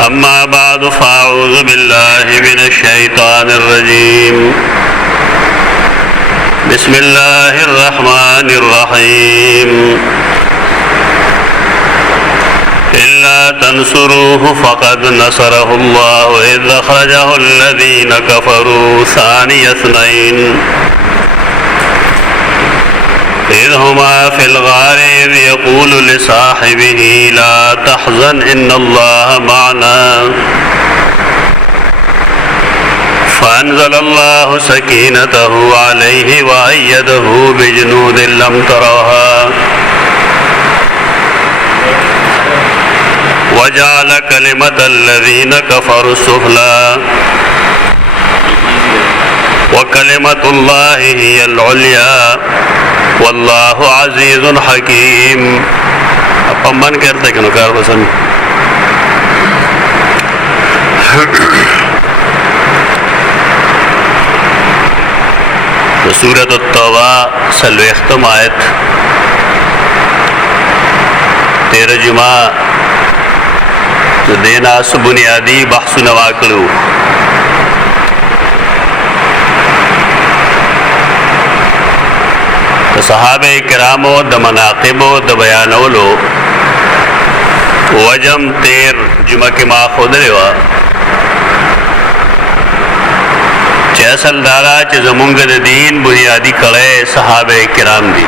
अम्मा बाद फ़अऊज़ु बिल्लाहि मिनश्शैतानिर्रजीम बिस्मिल्लाहिर्रहमानिर्रहीम इल्ला तंसुरूहु फ़क़द नसरहुल्लाहु इज़ अख़रजहुल्लज़ीना कफ़रू सानिय इस्नैन इज़ हुमा फ़िल ग़ारि इज़ यक़ूलु लिसाहिबिही ला तहज़न इन्नल्लाह मअना फ़अंज़लल्लाहु सकीनतहु अलैहि व अय्यदहु बिजुनूदिन लम तरौहा व जअल कलिमतल्लज़ीना कफ़रू सुफ़ला व कलिमतुल्लाहि हियल उल्या वल्लाहु अज़ीज़ुन हकीम। अपन मन करते कि नुकार पसंद सूरत तौबा सल्वेख्तम आयत 13 जुमा देना बुनियादी बहस नवाकलू सहाबे किरामो द मनाक़िबो द बयानोलो वजम 13 जुमा के माँ खुद लेवा असल दारा च ज़मुंग द दीन बुनियादी कड़े सहाबे किराम दी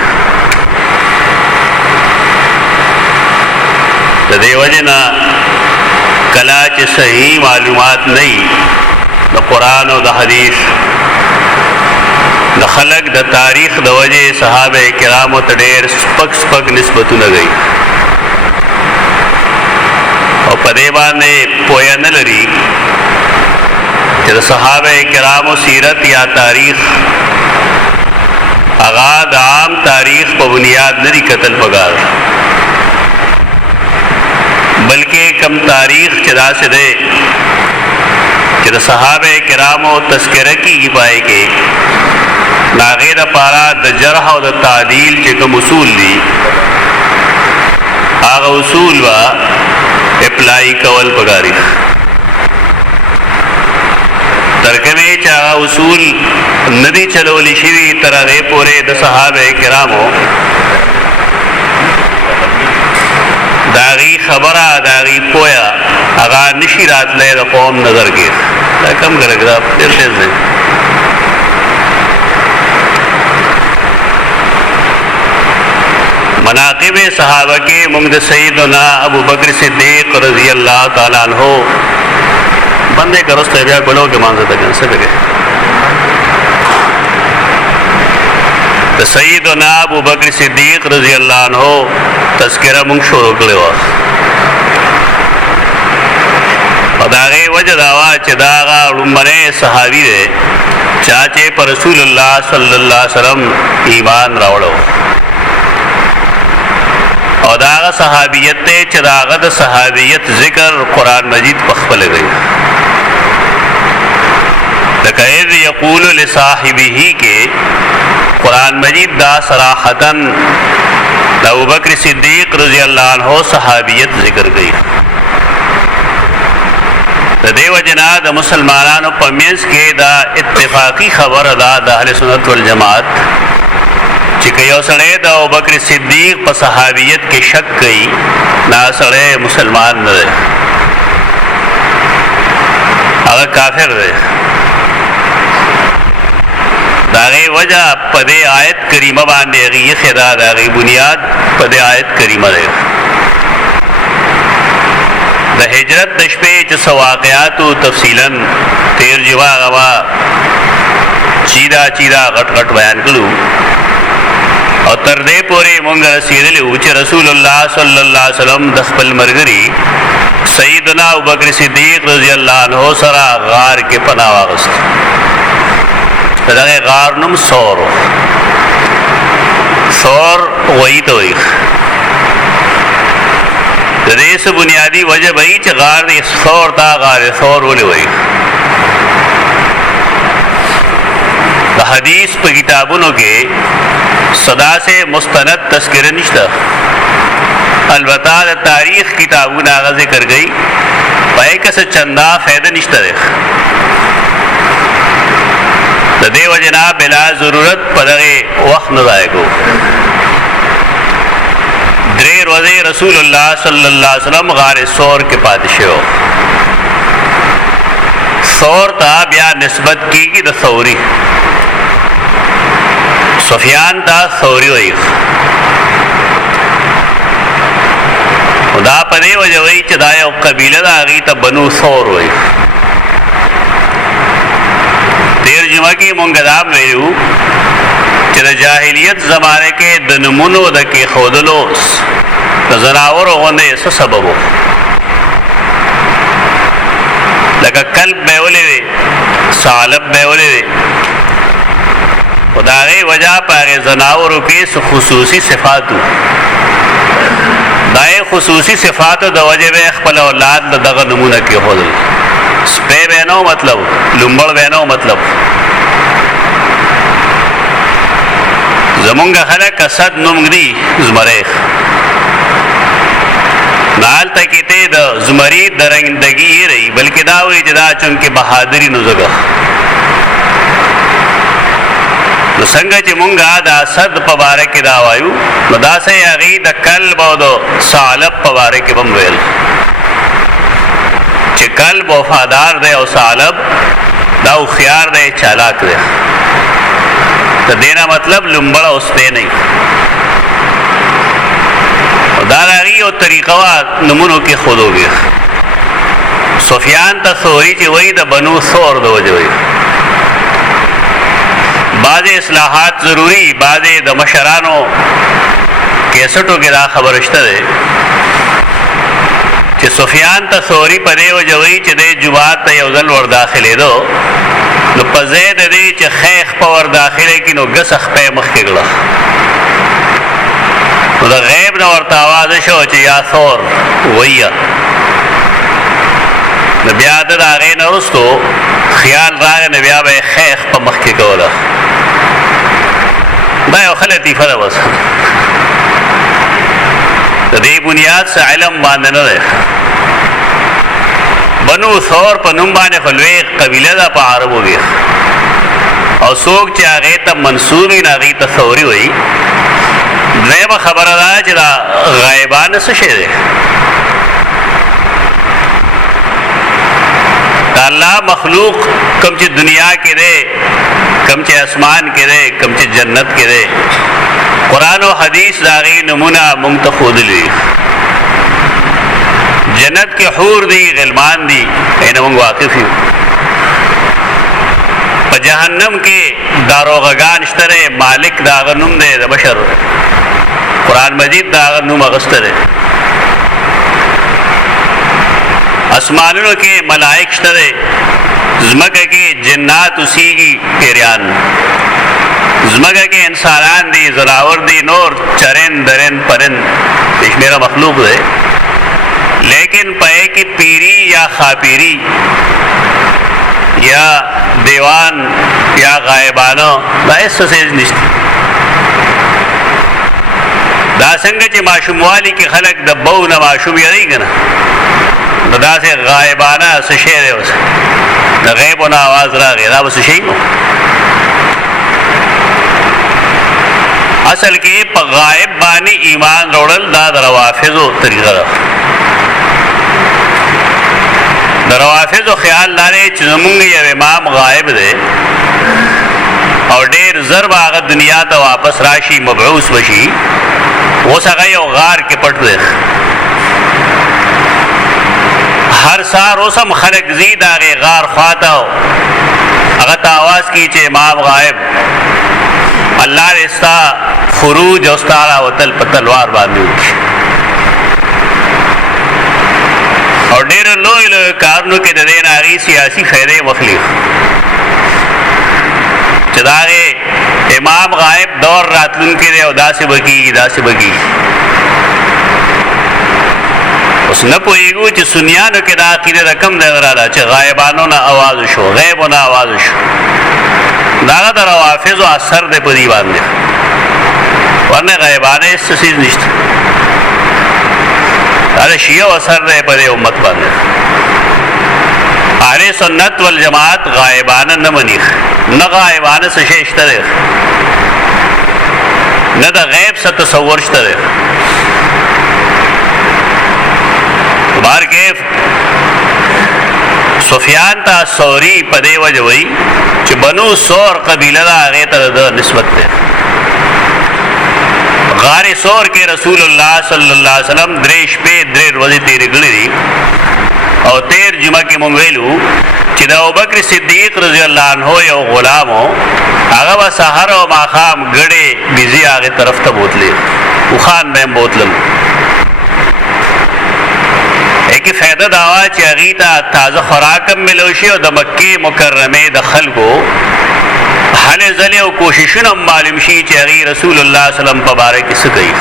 दे वजना कला च सही मालूमात नहीं द कुरान और द हदीस द खलक द तारीख द वजे सहाबे किराम तडेर स्पक स्पक निस्बत न गई और पदेबा ने पोया न लरी जब सहाबे किराम सीरत या तारीख आगाद आम तारीख पर बुनियाद नरी कतल पगार बल्कि कम तारीख चदा से दे जब सहाबे किराम तस्करे की पाए के नागेर पारा द जरह और द तादील के कम उसूल दी आगा उसूल व अप्लाई कवल पगारी तरकमे चाह उसूल नदी चलोली शिवी तरह पोरे द सहाबे किरामो दागी खबरा दागी पोया अगा निशी रात ले कौम नजर के कम करेगा से मनाक़िब सहाबा के मुंगद सईदना अबू बकर सिद्दीक़ रज़ी अल्लाह ताला अन्हु बंदे का रस्ते ब्याह बोलो के मानते तक सब गए तो सईदना अबू बकर सिद्दीक़ रज़ी अल्लाह अन्हु तस्करा मुंग शुरू करे वा अदागे वजह दावा चदागा उम्मरे सहाबी रे चाचे पर रसूलुल्लाह सल्लल्लाहु अलैहि वसल्लम ईमान रावड़ो और दागा सहाबियत चदागद सहाबियत जिक्र कुरान मजीद पख्बल गई लकैद यक़ूल लिसाहिबिही के कुरान मजीद दा सराहतन अबू बकर सिद्दीक़ रज़ी अल्लाह अन्हु सहाबियत जिक्र गई देव जना द मुसलमानों पमेंस के दा इत्तेफाकी खबर अदा द अहले सुन्नत वल जमात चिकयो सड़े द अबू बकर सिद्दीक़ पर सहाबियत के शक गई ना सड़े मुसलमान न रहे अगर काफिर रहे दागे वजह पदे आयत करीमा बांधे ये खिदा दागे बुनियाद पदे आयत करीमा रहे द हिजरत दशपे च वाक़यात तफसीलन 13 जुमा गवा चीदा चीदा घट घट बयान करूँ और तरदे पोरे मुंग रसीदल ऊँचे रसूलुल्लाह सल्लल्लाहु अलैहि वसल्लम दखपल मरगरी सईदना अबू बकर सिद्दीक़ रज़ी अल्लाह अन्हु सरा गार के पनाह वागस्त तदागे गार नम सौर वही तो वही देश बुनियादी वजह वही च गार सौर ता गार सौर बोले वही हदीस पर किताबों के सदा से मुस्तनद तस्किर निश्ता अलबत्ता तारीख किताबों आगा जिक्र गई پای کس چندا فائدہ نشته ده د دې وجنا بلا ضرورت په دغه وخت نه ضایع کو. درې ورځې رسول الله صلی الله علیه وسلم غار ثور کې پاتې شو. ثور ته بیا نسبت کیږي د ثوري، سفیان ته ثوري وایي. دا په دې وجه وایي چې دا یو قبیله ده، هغې ته بنو ثور وایي. تیر جمعه کې مونږ دا ویلو چې د جاهلیت زمانه کې د نمونو د کېښودلو د زناورو غوندې څه سبب و. لکه کلب به یې ولې وې، ثعلب به یې ولې وې، خو د هغې وجه په هغې زناورو کې څه خصوصي صفات و. دا یې خصوصي صفاتو د وجې به یې خپل اولاد د دغه نمونه کېښودل. سپی به نه و مطلب، لومبړ به نه و مطلب. زمونږ خلک اسد نوم ږدي زمریخ، نو هلته کې ته د زمري درندګي یې رهي، بلکې دا وایي چې دا چونکې بهادري نو ځکه. نو څنګه چې مونږ د اسد په باره کې دا وایو، نو داسې هغې د کلب او د ثعلب په باره کې به هم ویل چې کلب وفادار دی او ثعلب دا هوښیار دی، چالاک دی. د دې نه مطلب لومبړ او سپی نه وي. دا د هغې یو طریقه وه نومونو کې ښودوږي. سفیان ته ثوري چې وایي د بنو ثور د وجې وایي. بعضې اصلاحات ضروري، بعضې د مشرانو کیسټو کې دا خبره شته دی چې سفیان ته ثوري په دې وجه وایي چې دی جومات ته یو ځل ور داخلېدو، نو په ځای د دې چې خیخ په ور داخله کړي نو ګس خپې مخکې کړه. نو د غیب نه ورته آواز شو چې یا ثور ویه. نو بیا د هغې نه وروستو خیال راغی، نو بیا به یې خیخ په مخکې کوله. دا یو ښه لطیفه ده. بس د دې بنیاد څه علم باندې نه دی. بنو ثور په نوم باندې خو لوی قبیله ده په عربو کې، او څوک چې هغې ته منسوب وي نو هغې ته ثوري وایي. دویمه خبره ده چې دا غایبانه څه شی دی. د الله مخلوق کوم چې دنیا کې دی، کوم چې اسمان کې دی، کوم چې جنت کې دی، قرآن و حدیث د هغې نمونه مونږ ته ښودلي. جنت کې حور دی، غلمان دی، اینه مونږ واقف یو. په جهنم کې داروغګان شته دی، مالک د هغه نوم دی د بشر، قرآن مجید د هغه نوم اخیستی دی. اسمانونو کې ملائک شته دی، ځمکه کې جنات اوسیږي، پیریان. ځمکه کې انسانان دي، زناور دي، نور چرند درند پرند بے شمیره مخلوق دی. لیکن پائے کہ پیری یا خاپیری یا دیوان یا غائبانو دا اس سیز نشتی. دا څنګه چې ماشوموالی کې خلک د بو نه ماشوم یادوي که نه، نو داسې غایبانه څه شی دی. اوس د غیبو نه آواز راغی، دا به څه شی نو. اصل کې په غایب باندې ایمان راوړل دا د روافضو طریقه ده. د روافضو خیال لري چې زمونږ یو امام غایب دی او ډېر زر به هغه دنیا ته واپس راشي، مبعوث بشي. اوس هغه یو غار کې پټ دی. هر سهار اوس هم خلک ځي د هغې غار خواته، هغه ته آواز کوي چې امام غایب، الله دې ستا خروج او ستا راوتل په تلوار باندې وکړي. او ډېرو لوی لوی کارونو کې د دې نه هغې سیاسي فایدې مخلي چې د هغې امام غایب دور راتلونکی دی او داسې به کېږي داسې به کېږي. اوس نه پوهېږو چې سنیانو کې دا عقیده د کوم ځای راله چې غایبانو نه آواز شو، غیبو نه آواز شو. دا هغه د روافضو اثر دی په دې باندې، ورنه غیبانه هېڅ څیز نشته. دا د شیعو اثر دی په دې امت باندې. اهل سنت والجماعت غائبانه نه مني، نه غائبانه څه شی شته دی، نه د غیب څه تصور شته دی. بهر کیف سفیان تا ثوری په دې وجه وایي چې بنو ثور قبیله دا هغې ته د نسبت دی. غار ثور کې رسول الله صلی الله علیه وسلم 3 شپې 3 ورځې تېرې کړې دي او 13 جمعه کې مونږ ویلو چې د ابوبکر صدیق رضی الله عنه یو غلام و، هغه به سحر او ماښام ګډې بیزي هغې طرف ته بوتلې، اوښان به هم بوتلل. ایک فائدہ داوا چې هغې ته تازه خوراک هم ملو شي او د مکې مکرمې د خلکو هلې ځلې او کوششونه هم معلوم شي چې هغې رسول الله صلی وسلم په باره کې څه کوي.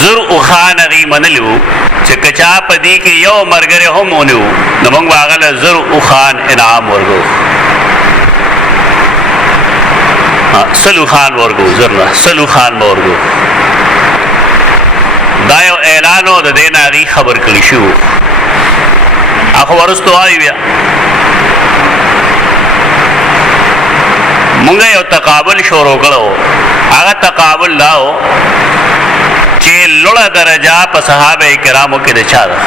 زر اوښان هغې منلي وو چې که چا په دې کې یو ملګری هم ونی وو نو موږ به هغه له زر اوښان انعام ورکو، سل اوښان ورکو، زر نه سل اوښان به ورکو. دا یو اعلان و د دې نه هغې خبر کړي شو. خو وروستو وایي بیا مونږ یو تقابل شروع کړو. هغه تقابل دا و چې لوړه درجه په صحابه کرامو کې د چا ده.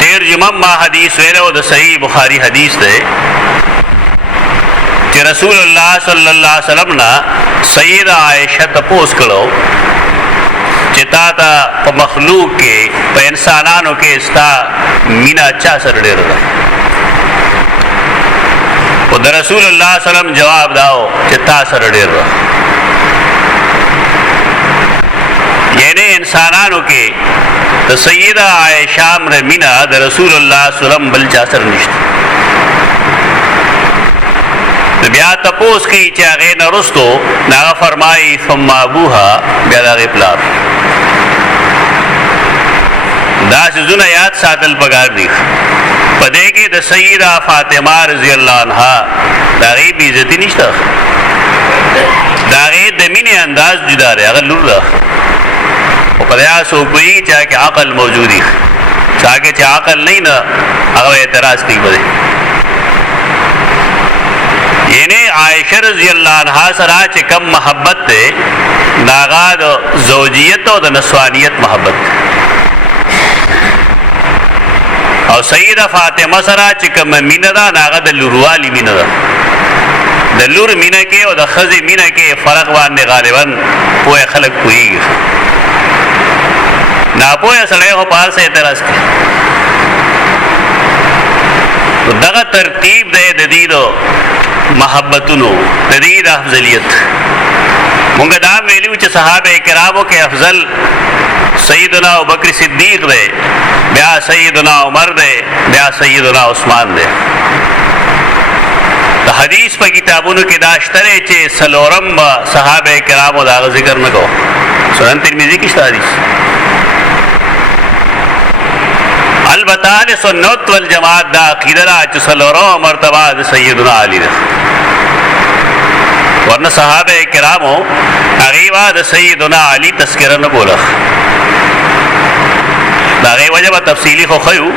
13 جمعه ما حدیث ویلو د صحیح بخاری حدیث ده چې رسول الله صلی الله علیه وسلم نه سیدہ عائشہ تپوس کړو چې تا ته په مخلوق کې په انسانانو کې ستا مینا چا سره ډېره ده؟ او د رسول الله صلی الله علیه وسلم جواب داو چې تا سره ډېر ده. یعنی انسانانو کې د سیدہ عائشہ مر مینا د رسول الله صلی الله علیه وسلم بل چا سره نشته. بیا تپوس کی چې هغې نه وروستو هغه فرمایي ثم ابوها، بیا د هغې پلار. دا څیزونه یاد ساتل پکار دي. په دې کې د سیدہ فاطمه رضی الله عنها د هغې بې عزتي نشته، د هغې د مینې انداز جدا دی، هغه لور ده. خو په دې هغه څوک پوهېږي چې هغه کې عقل موجود وي، چې هغه چې عقل نه وي نه هغه اعتراض کوي په دې. یعنی عائشہ رضی اللہ عنہا سره چې کم محبت ده ناغا د زوجیت او د نسوانیت محبت ده. او سیدہ فاطمه سره چې کم مینه ده ناغا د لوروالی مینه ده. د لور مینه کې او د ښځې مینه کې فرق باندې غالبا پوهه خلک پوهېږي، ناپوهه سړی خو په هر څه اعتراض کوي. دغه ترتیب دی د دې محبتونو د دې د افضلیت. مونږ دا ویلو چې صحابه کرامو کې افضل سیدنا ابوبکر صدیق دی، بیا سیدنا عمر دی، بیا سیدنا عثمان دی. د حدیث په کتابونو کې دا شته چې څلورم صحابه کرامو دا ذکر نه کوو. سنن ترمذی کې شته حدیث. البته اهل سنت والجماعت دا عقیده ده چې څلورمه مرتبه د سیدنا علی ده، ورنه صحابه کرامو هغې به د سیدنا علی تذکره نه کوله. د هغې وجه به تفصیلي خو ښیو،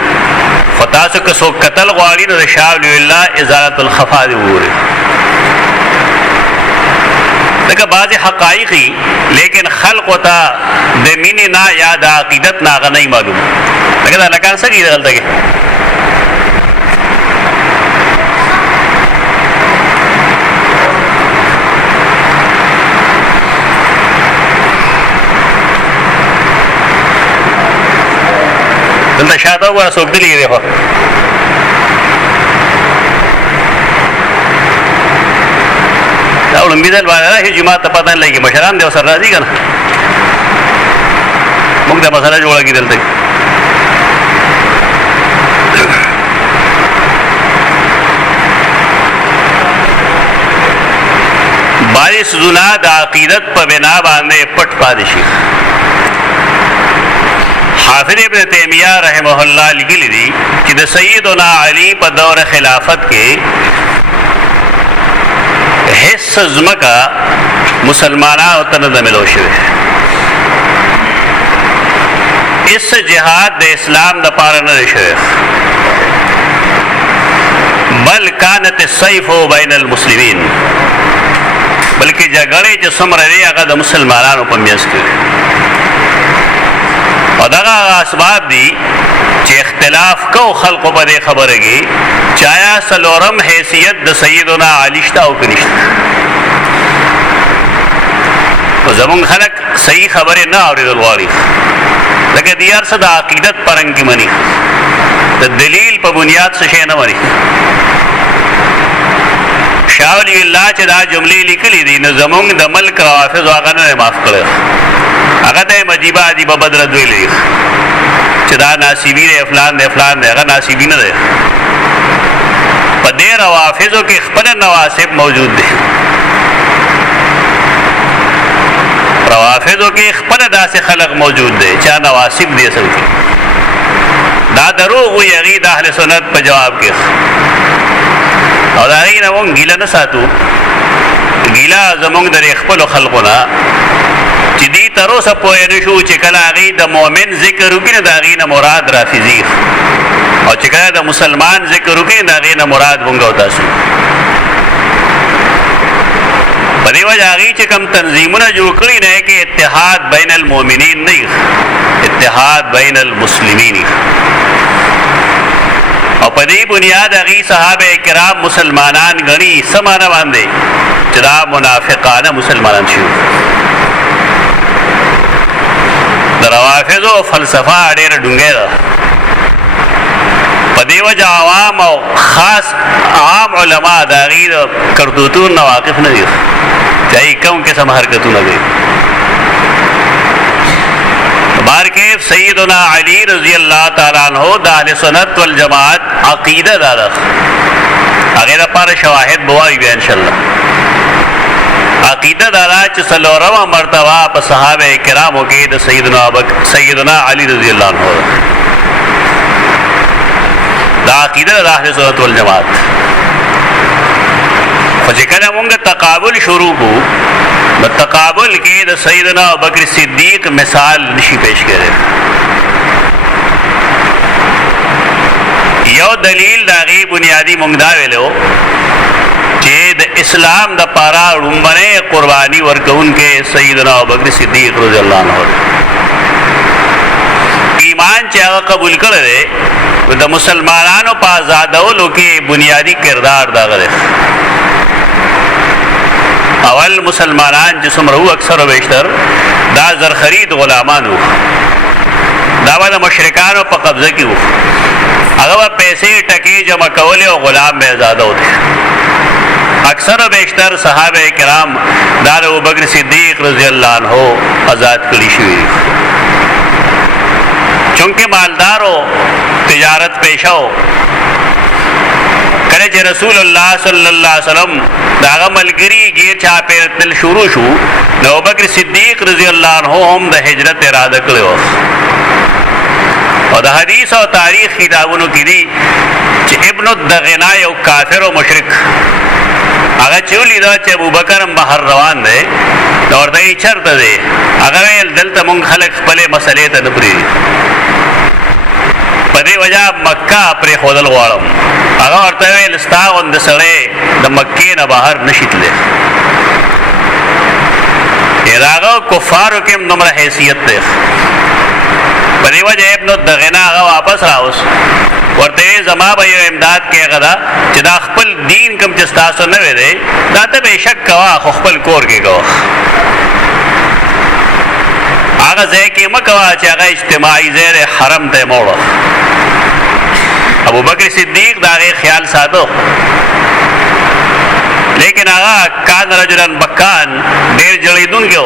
خو تاسو که څوک کتل غواړي نو د شاه ولی الله ازالة الخفا دې وګورئ. لکه بعضې حقایقي لیکن خلقو ته د مینې نه یا د عقیدت نه هغه نه معلوم. لکه دا لکان څه کوي دلته کې دلته شاته وګوره څوک دلې دی. خو دا لومبي ځل باندې راځي جومات ته پته نه لګي، مشران دی ورسره راځي که نه. موږ دا مسله جوړه کړي دلته. بعضې څیزونه د عقیدت په بنا باندې پټ پاتې شي. حافظ ابن تیمیہ رحمه الله لیکلي دي چې د سیدنا علی په دور خلافت کې هیڅ ځمکه مسلمانانو ته نه ده ملو شوې. اس جهاد د اسلام د پاره نه شوی بل كانت السيف بين المسلمين بلکې جګړې چې څومره دی هغه د مسلمانانو په منځ کې او دغه اسباب دي چې اختلاف کو خلقو په دې خبره کې چایا سلورم حیثیت د سیدنا علی شته او کنيشته او زمون خلق صحیح خبره نه اورېدل غواړي لکه دیار څه د عقیدت پرنګي مني د دلیل په بنیاد څه شي نه مني شاولی الله چې دا جملې لیکلې دي نو زمونږ د ملک روافض هغه نه معاف کړي هغه ته مجيبه دي په بدر دوی لیک چې دا ناصبی دی فلان دی فلان دی هغه ناصبی نه دی په دې روافضو کې خپل نواسب موجود دي روافضو کې خپل داسې خلق موجود دي چې نواسب دي اصل کې دا دروغ وي هغه د اهل سنت په جواب کې او دا غي نه مونږ ګیله نه ساتو ګیله زمونږ د خپل خلقونه چې دې تر اوسه پوهې نشو چې کله هغه د مؤمن ذکر وکړي دا غي نه مراد رافضي او چې کله د مسلمان ذکر وکړي دا غي نه مراد مونږ او تاسو په دې وجه هغه چې کوم تنظیمونه جوړ کړی نه کې اتحاد بین المؤمنین نه اتحاد بین المسلمین او په دې بنیاد هغه صحابه کرام مسلمانان غني سمانه باندې چې دا منافقانه مسلمانان شي دروافضو فلسفه ډېر ډونګه ده په دې وجه عوام او خاص عام علما دا غیر کردوتون واقف نه دي چاہیے کوم قسم حرکتونه دي بارکیف سیدنا علی رضی اللہ تعالی عنہ د اهل سنت والجماعت عقیده داده هغه لپاره شواهد بوایي به ان شاء الله عقیده داده چې څلورمه مرتبه په صحابه کرامو کې د سیدنا علی رضی اللہ عنہ دا عقیده د اهل سنت والجماعت خو چې کله مونږ تقابل شروع کو د تقابل کې د سیدنا ابوبکر صدیق مثال نشي پیش کړي یو دلیل دا غي بنیادی مونږ دا ویلو چې د اسلام د پارا رومبنه قرباني ورکون کې سیدنا ابوبکر صدیق رضی الله عنه ایمان چې هغه قبول کړي د مسلمانانو په آزادولو کې بنیادی کردار دا غره اول مسلمانان چې څومره اکثر او بیشتر دا زر خرید غلامانو دا د مشرکانو په قبضه کې وو هغه پیسې ټکی جمع کول او غلام به آزاد وو اکثر او بیشتر صحابه کرام دا ابوبکر صدیق رضی الله عنه آزاد کړي شوی چونکه مالدارو تجارت پیشو کله چې رسول الله صلی الله علیه وسلم داغه ملګری غیر چا په تل شروع شو نو ابوبکر صدیق رضی الله عنه هم د هجرت اراده کړو او د حدیث او تاریخ کتابونو کې دي چې ابن الدغنا یو کافر او مشرک هغه چولی دا چې ابوبکر بهر روان دی نو ورته چرته دی هغه ول دلته مونږ خلک خپل مسلې ته نه پری په دې وجہ مکه پر خودل غواړم هغه ورته ویل ستاوند سره د مکې نه بهر نشیتله هغه کفارو کې نمبر حیثیت ده په دې وجہ ابن الدغنا هغه واپس راوس ورته زما به امداد کې غدا چې دا خپل دین کم چې تاسو نه وې دا ته به شک کوا خپل کور کې کو هغه ځکه مکوا چې هغه اجتماعي زیر حرم ته موړ ابوبکر صدیق دا غي خیال ساتو لیکن هغه کان رجلن بکان ډیر جلیدون کېو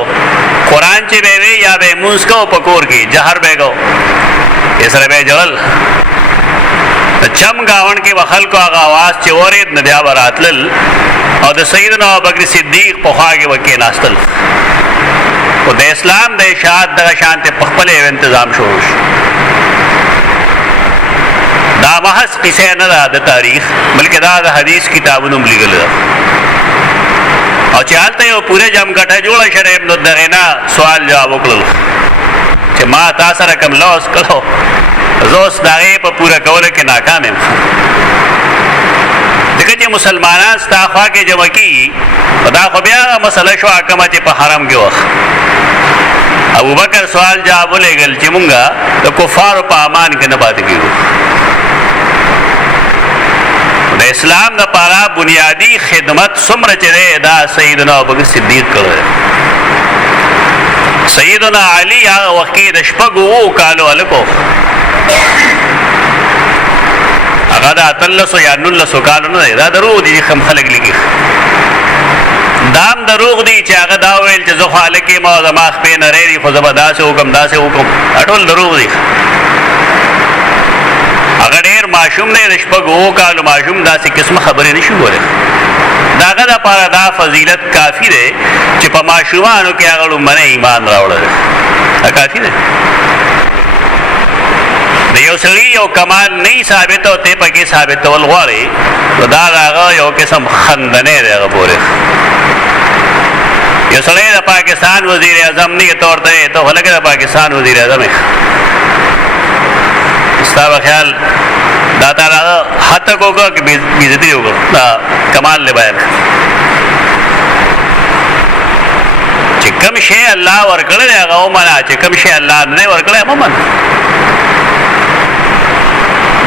قران چې به وی یا به موږ کو پکور کې جهر به کو اسره به جړل چم گاون کې وخل کو هغه आवाज چې اورید نه دی براتل او د سیدنا ابوبکر صدیق په خواږه وکې ناستل او د اسلام د اشاعت د شانته په خپل تنظیم شروع شو دا محض قصه نه ده د تاریخ بلکې دا د حدیث کتابونو ملګل او چې حالت یو پوره جام غټه جوړه شره ابن الدغنا سوال جواب وکړل چې چې ما تا سره کوم لوس کړو زه اوس د هغې په پوره کولو کې ناکام یم. ځکه چې مسلمانان ستا خوا کې جمع کېږي نو دا خو بیا هغه مسله شوه کومه چې په حرم کې وه. ابوبکر سوال جواب ولېږل چې مونږ د کفارو په امان کې نه پاتې کېږو. د اسلام دپاره بنیادي خدمت څومره چې دی دا سیدنا ابوبکر صدیق کړی. سیدنا علی هغه وخت کې د شپږو اوو کالو هلک و. هغه د 18 یا 19 کالو نه دی. دا دروغ دي چې کم خلک لیکي. دام دروغ دی چې هغه دا ویل چې زه خو هلک یم او زما خپې نری دي خو زه به داسې وکړم داسې وکړم. دا ټول دروغ دی. هغه ډېر ماشوم دی د شپږو اوو کالو ماشوم داسې قسمه خبرې نه شي کولی. د هغه دپاره دا فضیلت کافي دی چې په ماشومانو کې هغه لومړنی ایمان راوړی. دا کافي دی. د یو سړي یو کمال نه ثابت او ته پکې ثابتول غواړې نو دا د هغه یو قسم خندنی دی. هغه پورې یو سړی د پاکستان وزیر اعظم نه ته ورته ته خو لکه د پاکستان وزیر اعظم یې. ستا به خیال دا تا هغه حتک وکړه که بېعزتي دې وکړه. دا کمال دی باید چې کوم شی الله ورکړی دی هغه ومنه چې کوم شی الله نه دی ورکړی مه منه.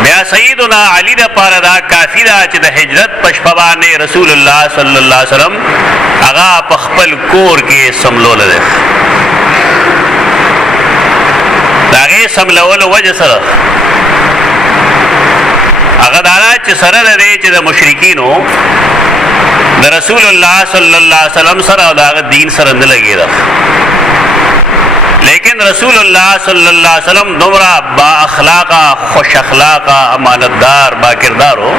بیا سیدنا علی دپاره دا کافي ده چې د هجرت په شپه باندې رسول الله صلی الله علیه وسلم هغه په خپل کور کې سملولی دی. د هغې سملولو وجه سره هغه دا ده چې سره د دی چې د مشرکینو د رسول الله صلی الله علیه وسلم سره او د هغه دین سره نه لګېده. لیکن رسول الله صلی الله علیه وسلم دومره با اخلاقه خوش اخلاقه امانتدار با کردارو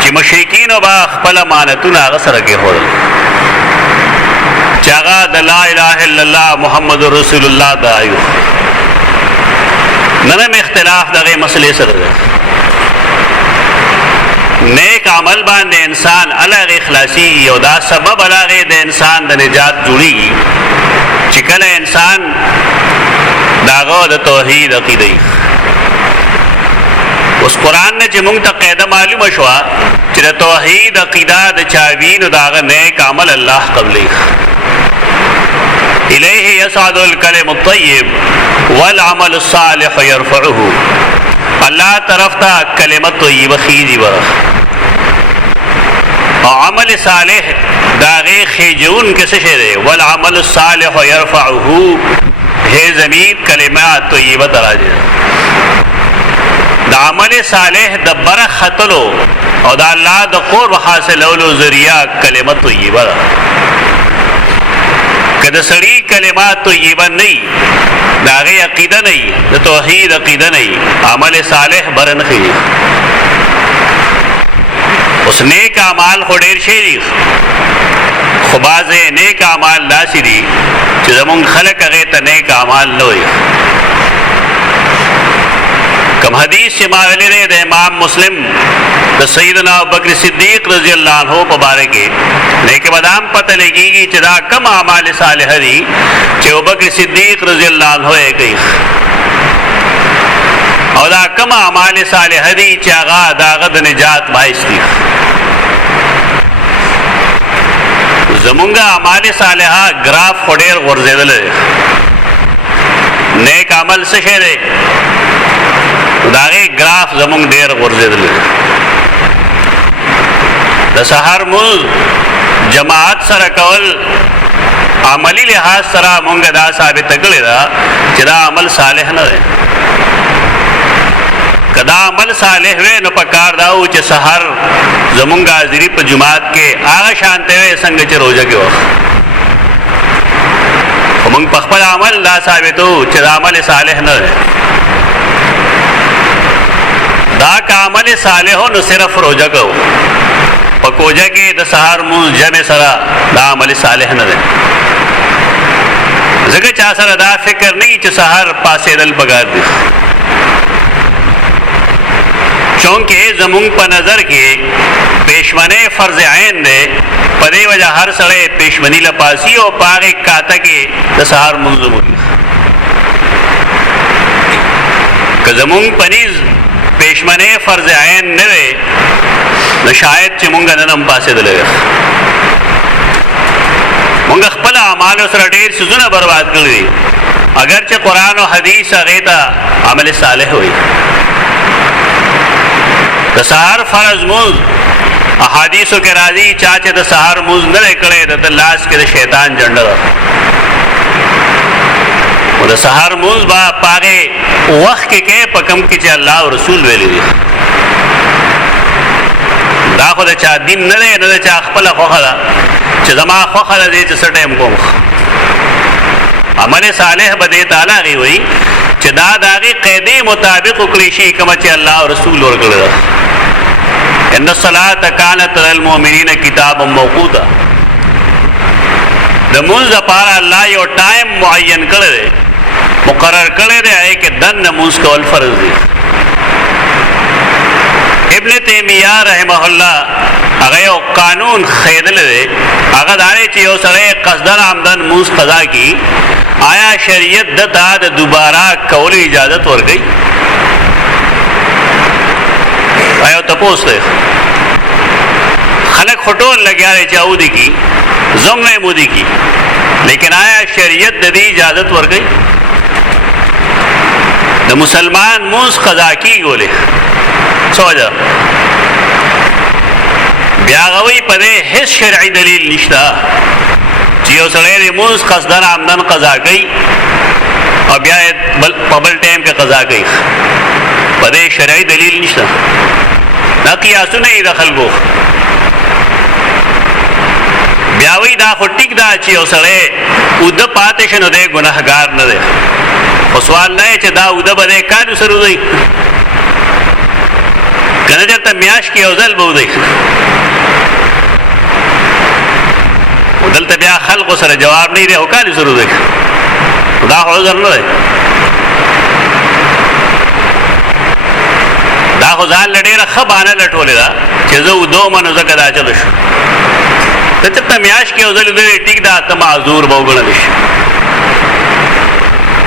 چې مشرکینو با خپل امانتونه هغه سره کېښودل چې هغه د لا اله الا الله محمد رسول الله دا یو نن اختلاف دغه مسلې سره ده. نیک عمل باندې انسان الګ اخلاصي او دا سبب الګ د انسان د نجات جوړي چې کله انسان داغه د توحید عقیده. اوس قرآن نه چې موږ ته قاعده معلومه شوه چې د توحید عقیده د چاوي نو داغه نیک عمل الله قبلي. الیه یصعد الکلم الطیب والعمل الصالح يرفعه. الله طرف ته کلمه طیبه خیزي ورخ او عمل صالح داغه خیجون کې څه شی دی. والعمل الصالح يرفعه هي زمین کلمه طیبه دراجه. د عمل صالح د بره ختلو او د الله د قرب حاصلولو ذریعہ کلمه طیبه ده. که د سړي کلمات طیبه نه وي د هغې عقیده نه وي د توحید عقیده نه وي عمل صالح بره نه ښیي. اوس نیک اعمال خو ډېر شی دي خو بعضې نیک اعمال داسې دي چې زمونږ خلک هغې ته نیک اعمال نه وایي. کم حدیث چې راغلی دی د امام مسلم د سیدنا ابوبکر صدیق رضی الله عنه په باره کې لیکن بدام پته لګېږي چې دا کم اعمال صالحه دي چې ابوبکر صدیق رضی الله عنه یې کوي او دا کم اعمال صالحه دي چې هغه د هغه د نجات باعث دي. زمونږ اعمال صالحه ګراف خو ډېر غورځېدلی دی. نیک عمل څه شی دی د هغې ګراف زمونږ ډېر غورځېدلی دی. د سهار مونځ جماعت سره کول عملی لحاظ سره مونږ دا ثابته کړې ده چې دا عمل صالح نه دی. که دا عمل صالح وی نو په کار دا و چې سهار زمونږ حاضري په جماعت کې هغه شانته وی څنګه چې روژه کې وخت خو مونږ په خپل عمل دا ثابتو چې دا عمل صالح نه دی. دا که عمل صالح نو صرف روژه کو په کوجه کې د سهار مونځ جمع سره دا عمل صالح نه دی. ځکه چا سره دا فکر نه چې سهار پاسېدل پکار دي. چونکه زمونږ په نظر کې پېشمنۍ فرض عین دی په دې وجه هر سړی پېشمني له پاسي او په هغې کاته کې د سهار مونځ وکړي. که زمونږ پنیز پېشمنۍ فرض عین نه وی نو شاید چې مونږ نن هم پاڅېدلی مونږ خپل اعمالو سره ډېر څیزونه برباد کړي دي اگر چې قرآن او حدیث هغې ته عمل صالح وي د سهار فرض مونځ احادیثو کې راځي چا چې د سهار مونځ نه دی کړی د لاس کې د شیطان جنډه ده او د سهار مونځ به په هغې وخت کې کوې په کوم کې چې الله او رسول ویلي دي دا خو د چا دین نه دی نه د چا خپله خوښه ده چې زما خوښه ده دی چې څه ټایم کوم عمل صالح به دې ته هغې وایي چې دا د هغې قاعدې مطابق وکړی شي کومه چې الله او رسول ورکړې ده ان الصلاة کانت علی المؤمنین کتابا موقوتا د مونځ لپاره الله یو ټایم معین کړی دی مقرر کړی دی هغې کې دننه مونځ کول فرض دی ابن تیمیه رحمه الله هغه یو قانون ښیدلی دی هغه دا دی چې یو سړی قصدن عمدن مونځ قضا کړي آیا شریعت دته د دوباره کولو اجازت ورکوي آیا تپوس دی خلق خو ټول لګیا دی چې اودي کی زم نه مودي کی لیکن آیا شریعت د دې اجازت ورکوي د مسلمان مونځ قضا کیږي ولې څه وجه بیا هغه وایي په دې هېڅ شرعي دلیل نشته چې یو سړی د مونځ قصدن عمدن قضا کوي او بیا یې په بل ټایم کې قضا کوي په دې شرعي دلیل نشته دا قیاسونه یې د خلکو بیا وایي دا خو ټیک ده چې یو سړی اوده پاتې شي نو دی ګنهګار نه دی خو سوال دا چې دا اوده به دی کالو سره ودی که نه چېرته میاشت کې یو ځل به ودی خو دلته بیا خلقو سره جواب نه دی خو کالو سره ودی دا خو عذر نه دی دا خو ځان له ډېره ښه بهانه لټولې ده چې زه ودومه نو ځکه دا چلو شو ته چېرته میاشت کې یو ځل ودی ټیک ده ته معذور به وګڼلی شي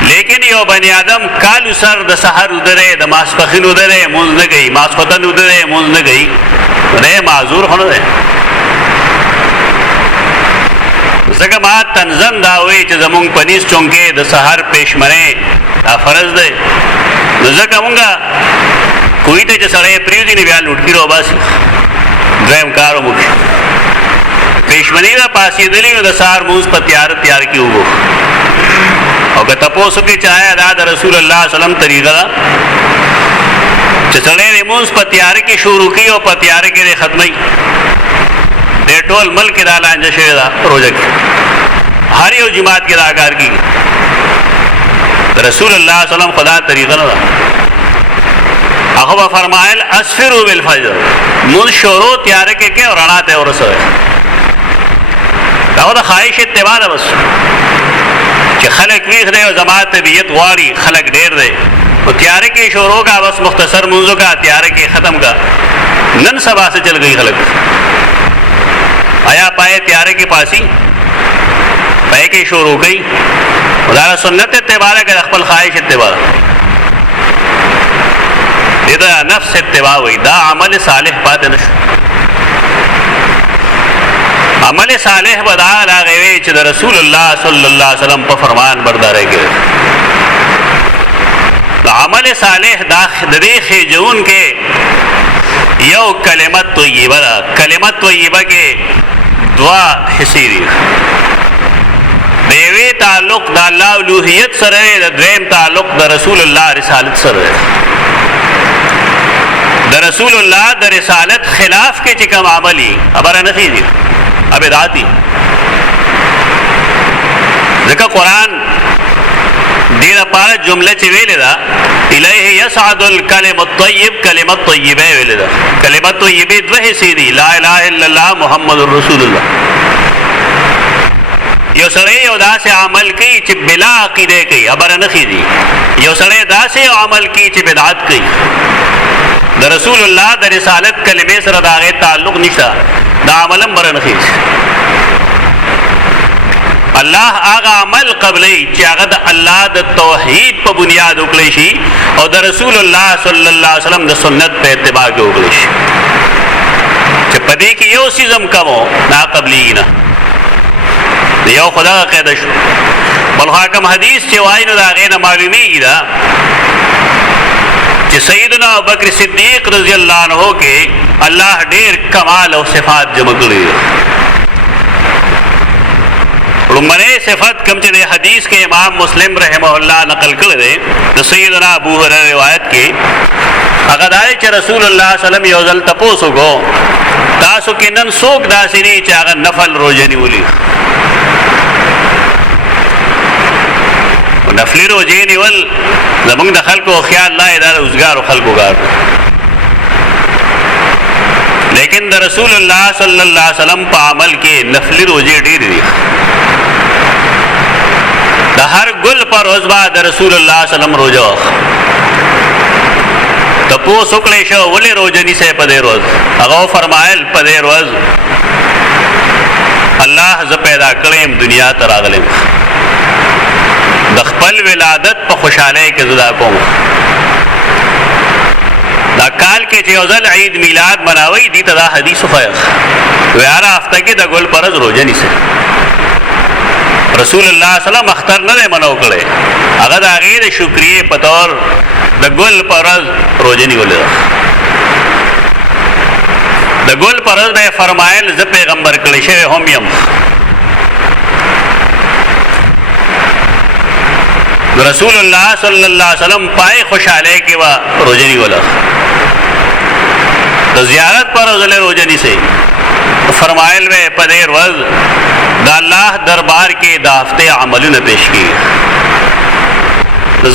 لیکن یو بنی آدم کالو سر د سحر وده دی د ماسپښین وده دی مونځ نه کوي ماسخوتن وده دی مونځ نه کوي نو دی معذور خو نه دی ځکه ما تنظم دا وایي چې زمونږ په نیز چونکې د سحر پېشمنۍ دا فرض دی نو ځکه مونږه کوی ته چې سړی پرېږدي نو بیا لوټکي راوباسي دویم کار وموکړي پېشمنۍ به پاسېدلي نو د سهار مونځ په تیار کې وګو او که تپوس وکړي چې آیا دا د رسول الله وسلم طریقه ده چې سړی د مونځ په تیاره کې شروع کړي او په تیاره کې د ختموي د ټول ملک کې دا لانجه شوې ده روژه کې هر یو جماعت کې دا کار کېږي د رسول الله وسلم خو دا طریقه نه ده هغه به فرمایل اسفروا بالفجر مونځ شروع تیاره کې کې او رڼا ته ورسوئ دا د خواهش اتباع ده بس چې خلق ویښ دی او زما طبیعت غواړي خلق ډېر دی او تیاره کې شروع کا بس مختصر مونځو کا تیاره کې ختم کا نن سبا سے چل گئی خلق آیا پائے تیاره کې پاسی پائے کې شروع کړي دا سنت اتباع ده که خپل خواهش اتباع دې ته نفس اتباع وایي دا عمل صالح پاتې نه شو عمل صالح به دا هغې وی چې د رسول الله صلی الله علیه وسلم په فرمان برداری کوي د عمل صالح دا د دې خېجونکې یو کلمت طیبه ده کلمت طیبه کې دوه حصې دي د یوې تعلق د الله الوهیت سره دی د دویم تعلق د رسول الله رسالت سره دی د رسول الله د رسالت خلاف کې چې کوم عملي خبره نه کېږي بدعتي ځکه قرآن دې لپاره جمله چې ویلې ده الیه یصعد الکلم الطیب کلمت طیبه ویلې ده کلمت طیبه دوه حصې دي لا اله الا الله محمد رسول الله یو سړی یو داسې عمل کوي چې بلا عقیده کوي خبره نه کېږي یو سړی داسې عمل کوي چې بدعت کوي د رسول الله د رسالت کلمې سره د هغې تعلق نشته دا عمل هم بره نه کېږي الله هغه عمل قبلې چې هغه د الله د توحید په بنیاد وکړي شي او د رسول الله صلی الله علیه وسلم د سنت په اتباع کې وکړي شي چې په دې کې یو سیزم کمو نا قبلې نه یو خدا قاعده شو بل حاکم حدیث چې وایي نو دا غینه معلومیږي دا چې سیدنا ابوبکر صدیق رضی الله عنه کې الله ډېر کمال او صفات جمع کړي لومړی صفت کوم چې د حدیث کې امام مسلم رحمه الله نقل کړی دی د سیدنا ابو هريره روایت کې هغه دا چې رسول الله صلی الله علیه وسلم یو ځل تاسو کو تاسو کې نن څوک داسې نه چې هغه نفل روزه نیولي نفلی روزه نیول زمونږ د خلکو خیال لا اداره روزګار خلکو ګار لیکن د رسول الله صلی الله علیه وسلم په عمل کې نفلی روزه ډېر دي د هر ګل پر روز بعد رسول الله صلی الله علیه وسلم روزه تپوس وکړی شو ولې روزه نیسې په دې روز هغه فرمایل په دې روز الله ز پیدا کړم دنیا ته راغلم د خپل ولادت په خوشاله کې زدا کوم دا کال کې چې یو ځل عید میلاد مناوي دي ته دا حدیث خو ویاره هفته کې د ګل پرز روزه نیسه رسول الله صلی الله علیه وسلم اختر نه منو کړي هغه د غیر شکرې په تور د ګل پرز روزه نیول د ګل پرز به فرمایل ز پیغمبر کړي شه هم یم رسول الله صلی الله علیه وسلم پای خوشاله کې وا روزه نیول د زیارت پر ورځ روزه نیسي فرمایل و په دې ورځ د الله دربار کې د هفته عملونه پیش کړي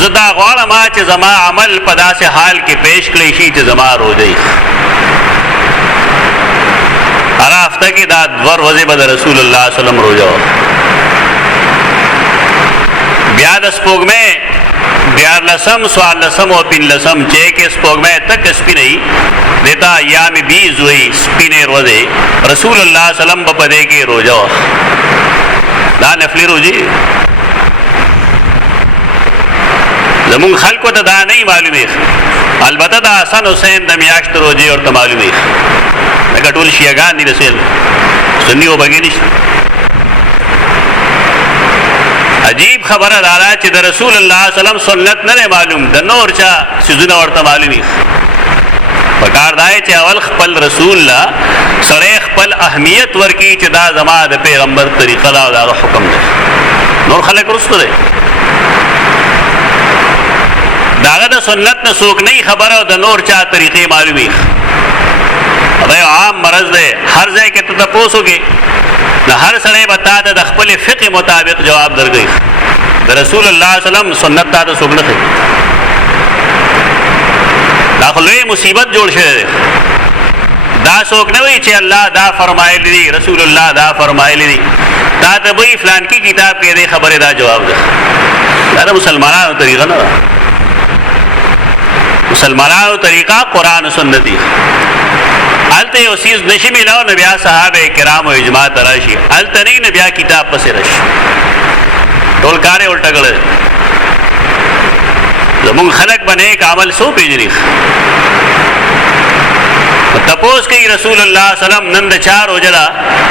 زدا غواړم چې زما عمل په داسې حال کې پیش کړي شي چې زما روزه هر هفته کې دا ور ورځې به رسول الله صلی الله علیه وسلم روزه بیا د سپوږمۍ بیا لسم سوال لسم او پین لسم چې کې سپوږمۍ تک سپی نه دیتا ایام 20 وی سپینې روزه رسول الله صلی الله علیه وسلم په دې کې روزه دا نفلی روزه زمون خلکو ته دا نه معلومه البته دا حسن حسین د میاشت روزه ورته معلومه لکه ټول شیعاګان دي رسول سنی او بګینش عجیب خبره دارا چې د رسول الله صلی الله علیه وسلم سنت نه معلوم د نور چا سيزونه ورته معلومي پکار دای چې اول خپل رسول الله سره خپل اهمیت ورکی چې دا زما د پیغمبر طریقه دا حکم دی نور خلک رسول دی داغه د سنت نه څوک نه خبره او د نور چا طریقې معلومي دا عام مرض دی هر ځای کې ته پوسوږي نه هر سړی بتا د خپل فقه مطابق جواب درګي د رسول الله صلی الله علیه وسلم سنت ته څوک نه کوي دا خلوی مصیبت جوړ شوی دا څوک نه وی چې الله دا فرمایلی دي رسول الله دا فرمایلی دي دا ته وی فلان کی کتاب کې دې خبره دا جواب ده دا مسلمانانو طریقه نه مسلمانانو طریقه قران او سنت دي الته یو سیز نشي ملاو نبي صحابه کرام او اجماع تراشي الته نه نبي کتاب پسې راشي ټول کارې الټا کړل زمون خلق بنے ایک عمل سو پیجنی تپوس کی رسول اللہ صلی اللہ علیہ وسلم نند چار ہو جلا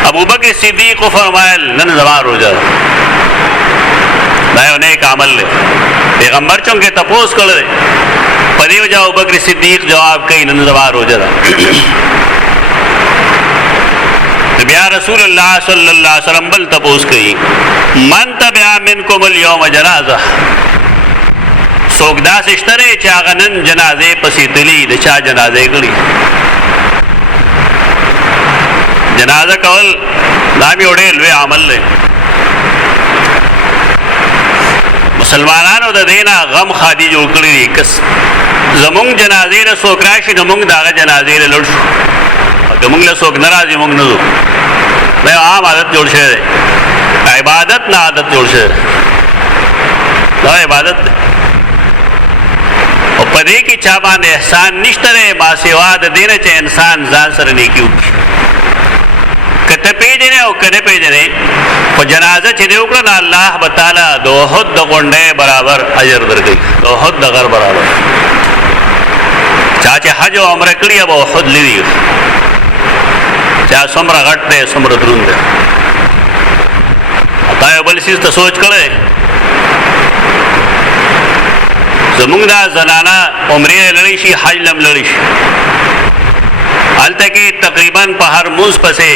ابو بکر صدیق کو فرمائل نند زمان ہو جلا دائیو نیک عمل لے پیغمبر چونکہ تپوس کر دے پدیو جا ابو بکر صدیق جواب کئی نند زمان ہو جلا بیا رسول اللہ صلی اللہ علیہ وسلم بل تپوس کئی من تبعا منکم اليوم جنازہ څوک داسې شته چې هغه نن جنازې پسې تلي د چا جنازې کړي جنازه کول دا مې وړې لوی عمل دی مسلمانانو د دینا غم خادي جوړ کړی دی کس زمونږ جنازې نه څوک راشي نو موږ دغه جنازې له لړ شو که موږ له څوک نه راځي موږ نه ځو دا عام عادت جوړ شوی دی عبادت نه عادت جوړ شوی دا عبادت دی او پدې کې چا باندې احسان نشته ما سیوا د دینه چې انسان ځان سره نیکی وکړي کته پیژنې او کده پیژنې په جنازه چې دی وکړه نه الله به تعالی د احد د غونډۍ برابر اجر درکوي د احد د غر برابر چا چې حج او عمره کړي به احد لیدي چا څومره غټ دی څومره دروند دی تا یو بل څیز ته سوچ کړی زمونږ دا زنانه عمرې لړی شي حج لم لړی شي هلته کې تقریبا په هر موز پسې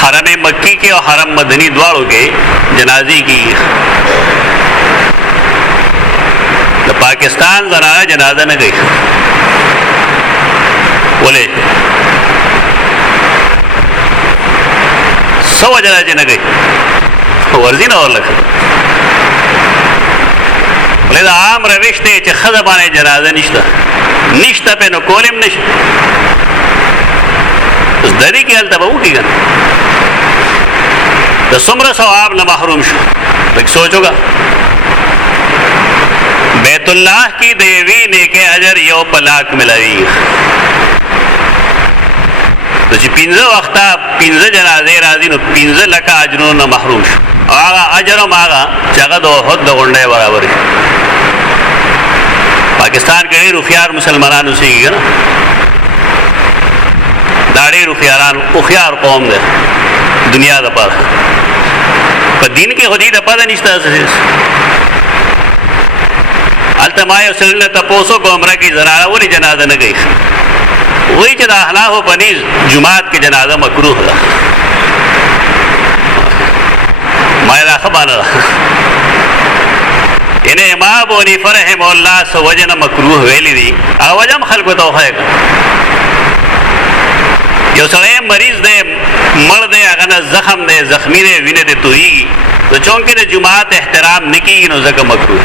حرم مکی کې او حرم مدنی دواړو کې جنازې کېږي د پاکستان زنانه جنازه نه کوي ولې څه وجه ده چې نه کوي ورځي نه ورلکه ولې دا عام روش دی چې ښځه باندې جنازه نشته پې نو کول هم نشي زده دي کې هلته به وکړي که نه د څومره ثواب نه محروم شو لږ سوچ وکړه بیت الله کې د یوې نیکۍ اجر یو په لاک ملاویږي نو چې پنځه وخته پنځه جنازې راځي نو پنځه لکه اجرونو نه محروم شو او هغه اجر هم هغه چې هغه د احد د غونډۍ برابر شي پاکستان کې ډېر هوښیار مسلمانان اوسېږي که نه دا ډېر هوښیار قوم دی دنیا دپاره په دین کې خو دې ته پته نشته هلته ما یو سړي نه تپوس وکړو عمره کې زنانه ولې جنازه نه کوي وایي چې د احنافو په نیز جومات کې جنازه مکروه ده ما یې دا ښه معنه ده یعنې امام ابو حنیفه رحمه الله څه وجه نه مکروه ویلي دي هغه وجه هم خلکو ته وښیه یو سړی مریض دی مړ دی هغه نه زخم دی زخمی دی وینې دې تویږي نو چونکې د جومات احترام نه کېږي نو ځکه مکروه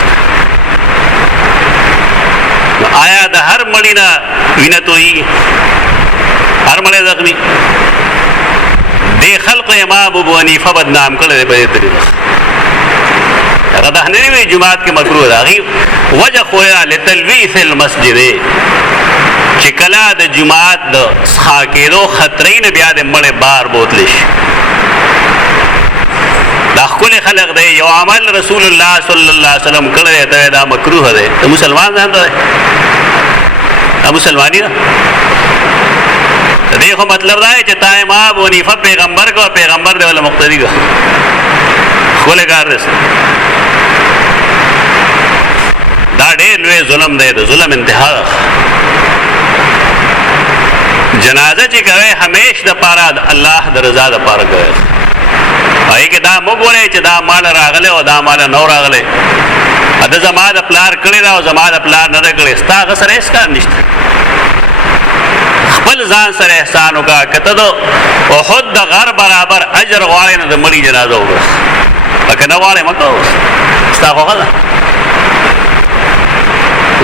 نو آیا د هر مړي نه وینه تویږي هر مړی زخمی دې خلقو امام ابو حنیفه بدنام کړی دی په دې طریقه هغه دا نه وی جومات کې مکروه ده هغې وجه ښویه لتلویث المسجد چې کله د جومات د څښا کېدو خطرې نه بیا د مړی بار بوتلی شي دا ښکلی خلق دی یو عمل رسول الله صلی الله علیه وسلم کړی دی ته دا مکروه دی د مسلمان ځان ته دی دا مسلماني ده د دې خو مطلب دا دی چې تا امام ابو حنیفه پیغمبر کو پیغمبر دی ولا مقتدي کو ښکلی کار دی دا ډېر لوی ظلم دی د ظلم انتها ده جنازه چې کوي همیش د پاره د الله د رضا د پاره کوي هغې کې دا مه ګورئ چې دا مال راغلی او دا مال نو راغلی د زما د پلار کړې ده او زما د پلار نه ده کړې ستا هغه سره هېڅ کار نشته خپل ځان سره احسان وکړه که ته د احد د غر برابر اجر غواړې نو د مړي جنازه وکړه که نه غواړې مه کوه ستا خوښه ده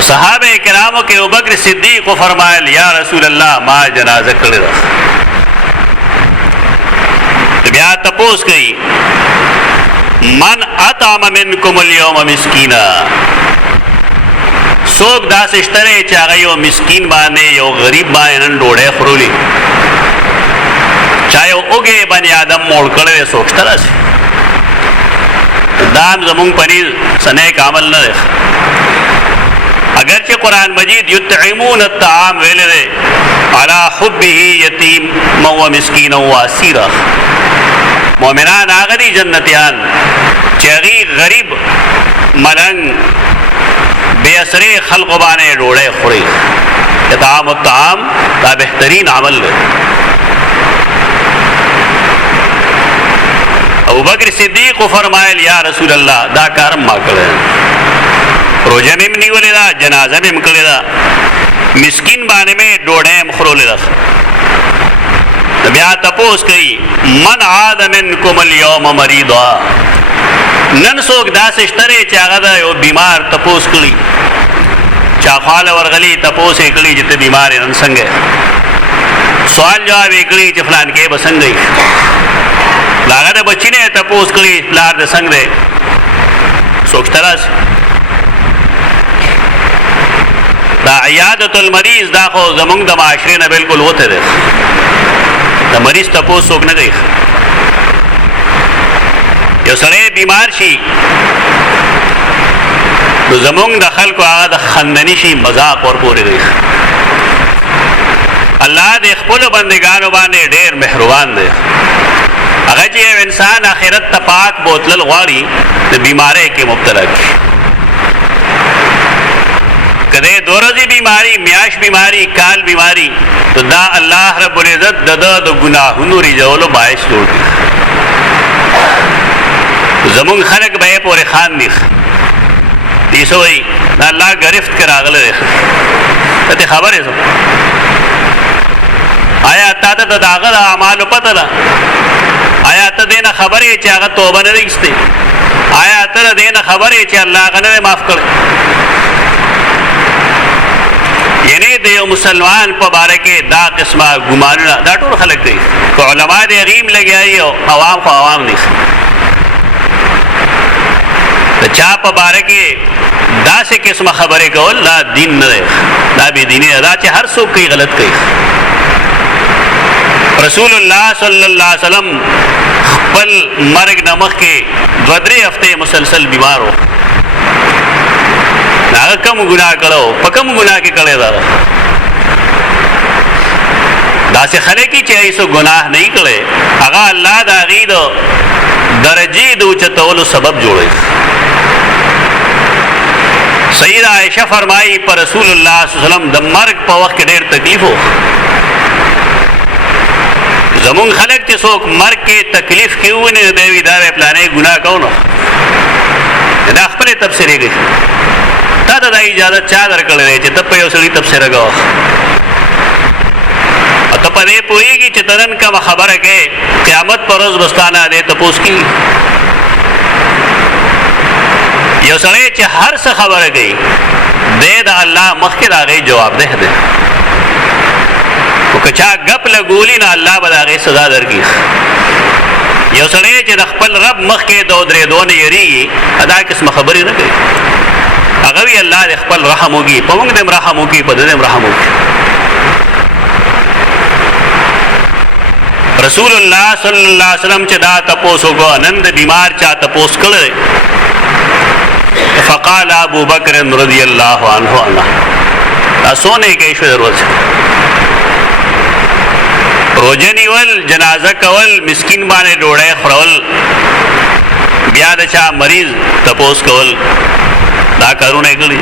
صحابه کرامو کې ابوبکر صدیق فرمایل یا رسول الله ما جنازه کړې ده بیا تپوس کوي من اطعم منکم اليوم مسکینا څوک داسې شته دی چې هغه یو مسکین باندې یو غریب باندې نن ډوډۍ خورولي چا یو اوږې بني آدم موړ کړی دی څوک شته داسې دا هم زمونږ په نیز څه نیک عمل نه دی اگرچہ قرآن مجید یطعمون الطعام ویلے دے علی حبه یتیما و مسکینا و اسیرا مومنان آغدی جنتیان چاگی غریب ملنگ بے اثرے خلق بانے ڈوڑے خوری اطعام الطعام دا بہترین عمل ہے ابو بکر صدیق فرمائل یا رسول اللہ دا کارم ما کرے روزه مې نیولې ده جنازه مې کړې ده مسکین باندې مې ډوډۍ هم خورولې ده بیا تپوس کوي من عاد منکم اليوم مریضا نن څوک داسې شته دی چې هغه د یو بیمار تپوس کړي چا خواله ورغلي تپوس یې کړي چې ته بیمار یې نن څنګه سوال جواب یې کړي چې فلان کې به څنګه یې د هغه د بچي نه یې تپوس کړي پلار د څنګه دی څوک شته داسې دا عیادت المریض دا خو زمونږ د معاشرې نه بلکل وته دی د مریض تپوس څوک نه کوي یو سړی بیمار شي نو زمونږ د خلکو هغه د خندنی شي مذاق ورپورې دی. الله د خپلو بندګانو باندې ډېر مهربان دی. هغه چې یو انسان آخرت ته پاک بوتلل غواړي د بیماری کې مبتلا کړي، که د 2 ورځې بیماری، میاشت بیماری، کال بیماری، تو دا الله رب العزت د ګناهونو رجولو باعث جوړ کړي. زمونږ خلک به یې پورې خاندي دیسو وی دا الله گرفت کر راغله دی. ته خبرې زه آیا تا ته د هغه د اعمالو پته ده؟ آیا ته دې نه خبرې چې هغه توبه نه دی ایستې؟ آیا ته دې نه خبرې چې الله هغه نه معاف کړی؟ یعنی د یو مسلمان په باره کې دا قسمه ګمانونه دا ټول خلک کوي، که علما دې غیم لګیایي او عوام خو عوام دي. د چا په باره کې داسې قسمه خبرې کول دا دین نه دی، دا بې دیني ده. دا چې هر څوک کوي غلط کوي. رسول الله صلی الله علیه وسلم خپل مرګ نه مخکې 2-3 هفتې مسلسل بیمار و. هغه کوم ګناه کړو؟ په کوم ګناه کې کړی دا؟ داسې خلک چې هیڅ ګناه نه کړی، هغه الله د هغې د درجې د اوچتولو سبب جوړوي. سیدہ عائشہ فرمائی پر رسول اللہ صلی اللہ علیہ وسلم د مرگ په وخت کې ډېر تکلیف و. زمونږ خلک چې څوک مرګ کې تکلیف کې ونی دی وي دا پلانې ګناه کوو نو دا خپلې تبصرې کوي. تا ته دا اجازت چا درکړی دی چې ته په یو سړي تبصره کوه؟ او ته په دې پوهېږي چې ته نن کومه خبره کوې قیامت په ورځ به ستا نه دې تپوس کېږي. یو سړی چې هر څه خبره کوي دی د الله مخکې د هغې جوابده دی. خو که چا ګپ لګولي نه الله به د هغې سزا درکړي. یو سړی چې د خپل رب مخکې د ودرېدو نه یېرېږي دا قسمه خبرې نه کوي. هغه وي الله دې خپل رحم وکړي، په موږ دې هم رحم وکړي، په ده دې هم رحم وکړي. رسول الله صلی الله علیه وسلم چې دا تپوس وکړو، نن د بیمار چا تپوس کړی؟ فقال ابو بکر رضی اللہ عنہ سونے کے شو روز روزه نیول، جنازه کول، مسکین باندې ډوډۍ خورول، بیا د چا مریض تپوس کول، دا کارونه یې کړي.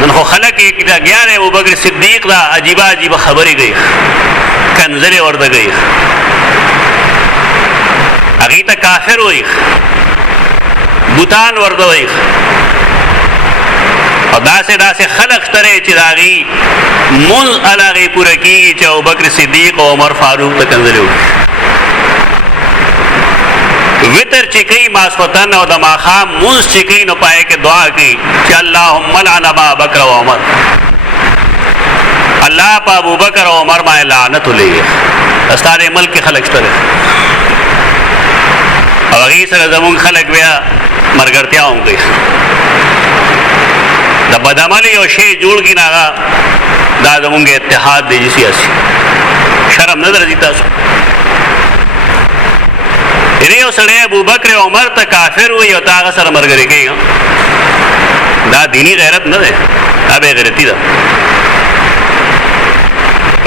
نن خو خلک لګیا دی ابو بکر صدیق دا عجیبه عجیبه خبرې کوي، کنځلې ورته کوي، هغې ته کافر وایي، بوتان ورته وایي. او داسې خلق شته چې د هغې مونځ ال هغې پوره کېږي چې ابوبکر صدیق او عمر فاروق ته کنځلې وکړي. وتر چې کوي ماسپتن او د ماښام مونځ چې کوي نو پای کې دعا کوي چې اللهم لعن ابا بکر و عمر، الله په ابوبکر او عمر باندې لعنت ولېږي. ستا د ملک کې خلق شته او هغې سره زمونږ خلک بیا مرګرتیا هم کوي. د بدعملي یو شی جوړ کړي نه هغه دا زمونږ اتحاد دی سیاسي. شرم نه درځي تاسو؟ یعنې یو سړی ابوبکر عمر ته کافر وایي او ته هغه سره ملګري کوي، دا دیني غیرت نه دی، دا بې غیرتي ده.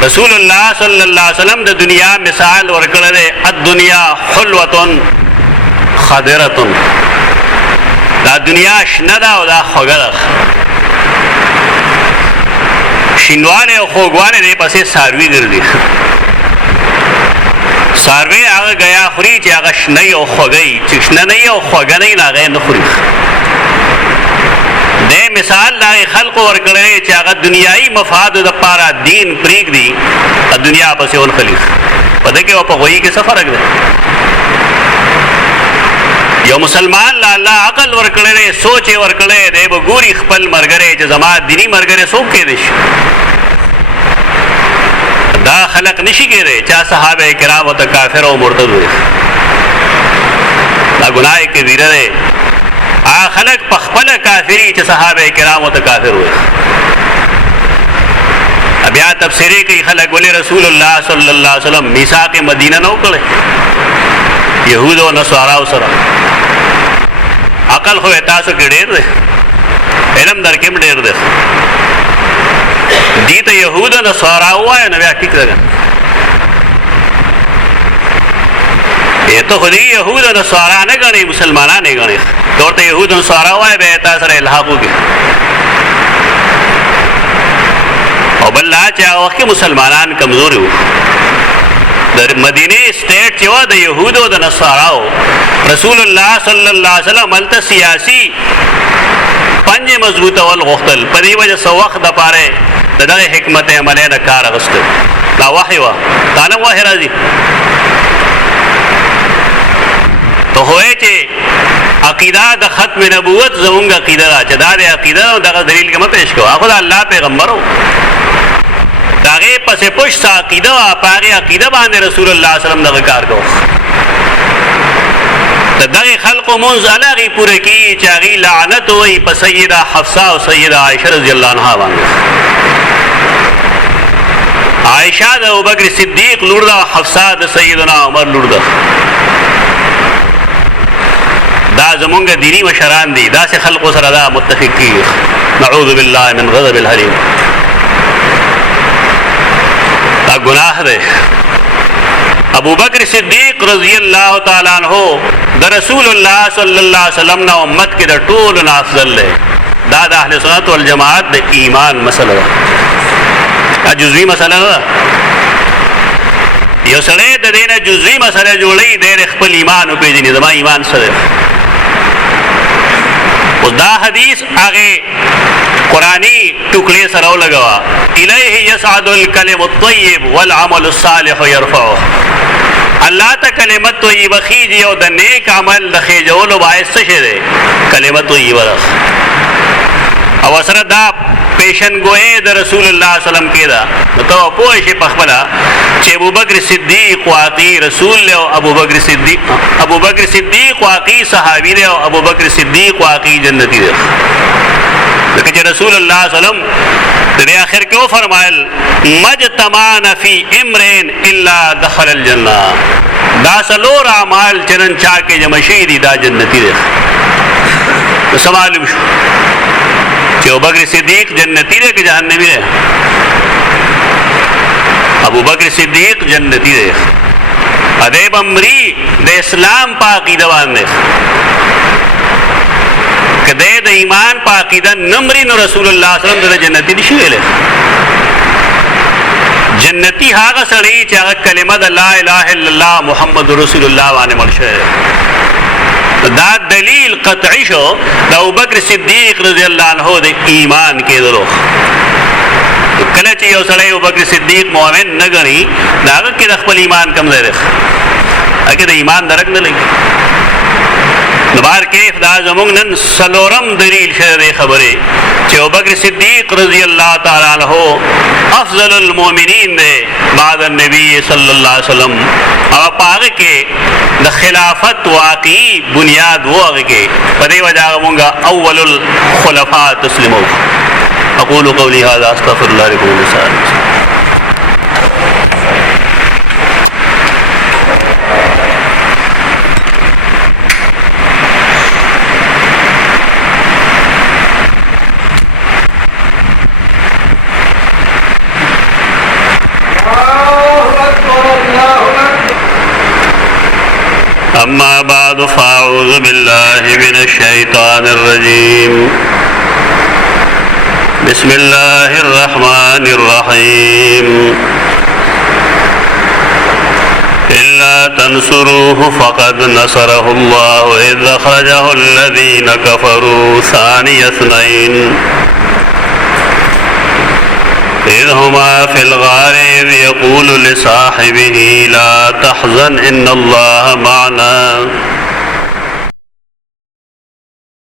رسول الله صلی الله علیه وسلم د دنیا مثال ورکړی دی، الدنیا حلوة خضرة، دا دنیا شنه ده او دا خوږه ده. شینوالی او خوږوالی دی پسې څاروي ګرځي. څاروي هغه ګیا خوري چې هغه شنه او خوږه وي، چې شنه نه وي او خوږه نه وي نو هغه یې نه خوري. دې مثال د هغې خلقو ورکړی چې هغه دنیایي مفادو دپاره دین پرېږدي او دنیا پسې ونښلي. په ده کې او په غویي کې څه فرق دی؟ یو مسلمان لا الله عقل ورکړی دی، سوچ یې ورکړی دی، به ګوري خپل ملګری چې زما دیني ملګری څوک کېدی شي. دا خلق نشي کېدی چا صحابه کرام ورته کافر او مرتد وایي، دا ګناه کبیره دی. هغه خلق په خپله کافري چې صحابه کرام ورته کافر وایي. بیا تبصرې کوي خلک ولې رسول الله صلی الله علیه وسلم میثاق مدینه نه وکړی؟ یهود او نصاراو سره عقل خو تاسو کې ډېر دی علم درکې هم ډېر دی دي ته یهود او نصاراو وایي نو بیا ټیک ده ته خو دې یهود او نصارا نه ګڼې مسلمانان یې ګڼې ته ورته یهود او نصارا وایي بیا تا سره الحاق وکړي او بل لا چې هغه وخت کې مسلمانان کمزوري وو د مدینه سټیټ چې و د یهودو او د نصاراو رسول الله صلی الله علیه وسلم هلته سیاسي پنجې مضبوطول غوښتل په دې وجه څه وخت دپاره د دغه حکمت عملۍ نه کار اخیسته دا وحی وه تا نه وحی راځي ته خو چې عقیده د ختم نبوت زمونږ عقیده ده چې دا د عقیده دغه دلیل کې مه پیش کوه هغه د الله پیغمبر و د هغې پسې پشت څه عقیده وه په هغې عقیده باندې رسول الله وسلم دغه کار کوه د دغې خلقو مونځ هغې پوره کېږي چې هغې لعنت ووایي په سیده حفصه او سیده عایشه رضی الله عنها باندې عایشه د ابوبکر صدیق لور ده حفصه د سیدنا عمر لور ده دا زمونږ دینی مشران دي داسې خلقو سره دا متفق کېږي نعوذ بالله من غضب الحلیم دا گناہ ده ابو بکر صدیق رضی اللہ تعالی عنہ د رسول الله صلی الله علیه وسلم نه امت کې د ټولو نه افضل دی دا د اهل سنت والجماعت د ایمان مسله ده دا جزوی مسله نه ده یو سړی د دې نه جزوی مسله جوړوي دی د خپل ایمان وپېژني زما ایمان څه دی اوس دا حدیث هغې قرآنی ټوکړې سره ولګوه الیه یصعد الکلم الطیب والعمل الصالح یرفعه الله ته کلمت طیبه خیږي او د نیک عمل د خیجولو باعث څه شی دی کلمت طیبه ده او سره دا پیشن گوئے د رسول الله صلی الله علیه وسلم کې ده نو ته پوه شې په خپله چې ابوبکر صدیق واقعي رسول دی او ابوبکر صدیق واقعي صحابي دی او ابوبکر صدیق واقعي جنتی دی لکه چې رسول الله صلی الله علیه وسلم د آخر کې وفرمایل مجتمعن فی امرئ الا دخل الجنه دا څلور اعمال چې نن چا کې جمع شوي دي دا جنتي دی نو څه معلوم شو چې ابوبکر صدیق جنتی دی که جهنمی دی ابوبکر صدیق جنتی دی ادی بمری د اسلام په عقیده باندې که دی د ایمان په عقیده نمري نو رسول الله صلی الله علیه وسلم د جنتی نشي ویلی جنتی هغه سړی چې هغه کلمه د لا اله الا الله محمد رسول الله باندې مړ شوی دا دلیل قطعی شو د ابوبکر صدیق رضی الله عنه د ایمان کېدلو کله چې یو سړی ابوبکر صدیق مؤمن نه ګڼي د هغه کې د خپل ایمان کمزوری دی هغې د ایمان درک نه لګي نو بهر کیف دا زمونږ نن څلورم دلیل شوی دی خبرې چې ابوبکر صدیق رضی الله تعالی عنه افضل المؤمنین دی بعد النبی صلی الله علیه وسلم او په هغه کې د خلافت واقعي بنیاد و هغه کې په دې وجه هغه مونږ اول الخلفاء تسلیمو اقول قولی هذا استغفر الله لكم ولسائر المسلمين أما بعد فأعوذ بالله من الشيطان الرجيم بسم الله الرحمن الرحيم إلا تنصروه فقد نصره الله إذ أخرجه الذين كفروا ثاني اثنين إذ هما في الغار إذ يقول لصاحبه لا تحزن إن الله معنا